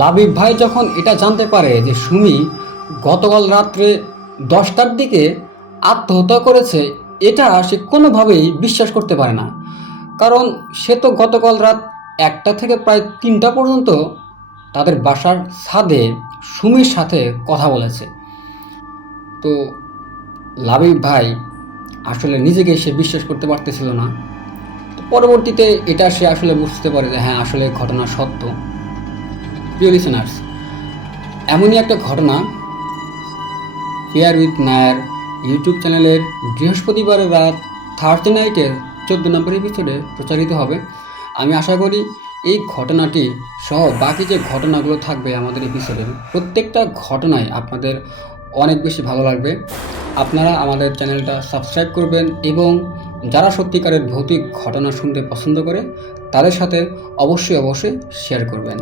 লাবিব ভাই যখন এটা জানতে পারে যে সুমি গতকাল রাত্রে 10টার দিকে আত্মহত্যা করেছে, এটা সে কোনোভাবেই বিশ্বাস করতে পারে না। কারণ সে তো গতকাল রাত 1টা থেকে প্রায় 3টা পর্যন্ত তাদের বাসার ছাদে সুমির সাথে কথা বলেছে। তো লাবিব ভাই আসলে নিজেকে সে বিশ্বাস করতে পারতেছিল না। তো পরবর্তীতে এটা সে আসলে বুঝতে পারে যে হ্যাঁ, আসলে ঘটনা সত্য। প্রিয় লিসেনার্স, এমনই একটা ঘটনা ফেয়ার উইথ নায়ার ইউটিউব চ্যানেলের বৃহস্পতিবারের রাত থার্সডে নাইটের 14 নম্বর এপিসোডে প্রচারিত হবে। আমি আশা করি এই ঘটনাটি সহ বাকি যে ঘটনাগুলো থাকবে আমাদের এপিসোডে, প্রত্যেকটা ঘটনাই আপনাদের অনেক বেশি ভালো লাগবে। আপনারা আমাদের চ্যানেলটা সাবস্ক্রাইব করবেন এবং যারা সত্যিকারের ভৌতিক ঘটনা শুনতে পছন্দ করে তাদের সাথে অবশ্যই শেয়ার করবেন।